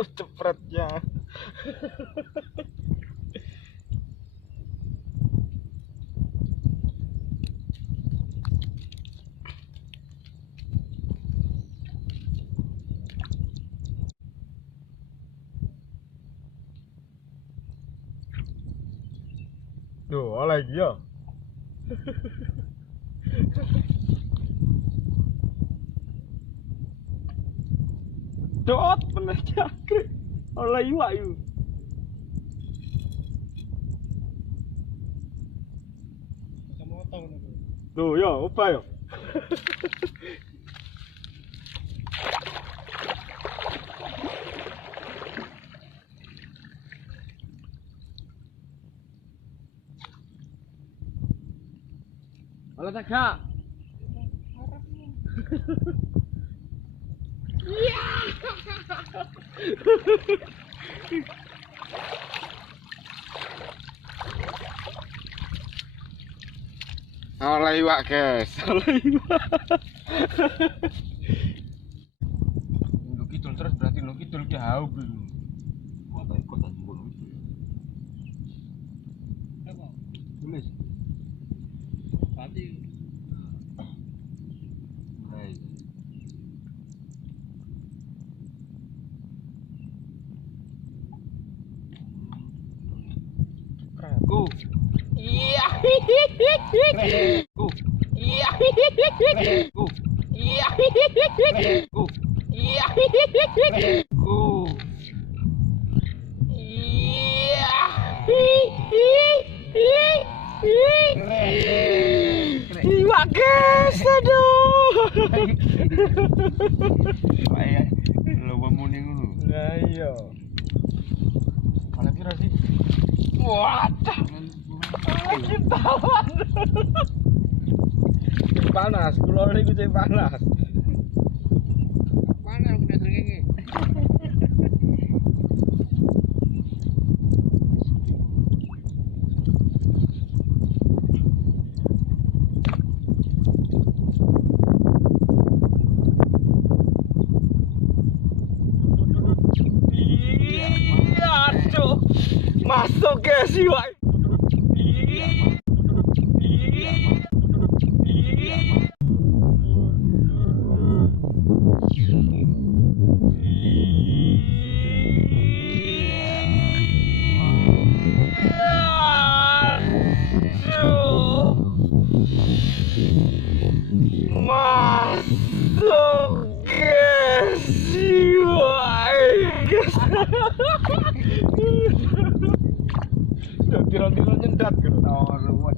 Aduh, cepretnya. Duh, lagi ya. Dot bener jangkrik. Oleh iwak yuk. Bisa motong nih. Tuh ya, apa ya? Olah tak kak? Iya. Olah iwak guys, olah iwak. Lu kidul terus berarti lu kidul ki hau belum. Kok tak ikut tak ngono iki. Apa? Tulis. Berarti Hai. Ku. Iya. Ku. Iya. Ku. Iya. Ku. Iya. Ku. Iya. Iwak guys, aduh. ayah lo muni ngono. Lah iya. Ana pira sih? Wadah. Lagi tawan. Panas, kula niku cek panas. Mana udah srengenge? Iya, aduh. Masuk guys iwak. Masuk guys iwak guys. Tiro-tiro nyendat gitu. Oh, ruwet.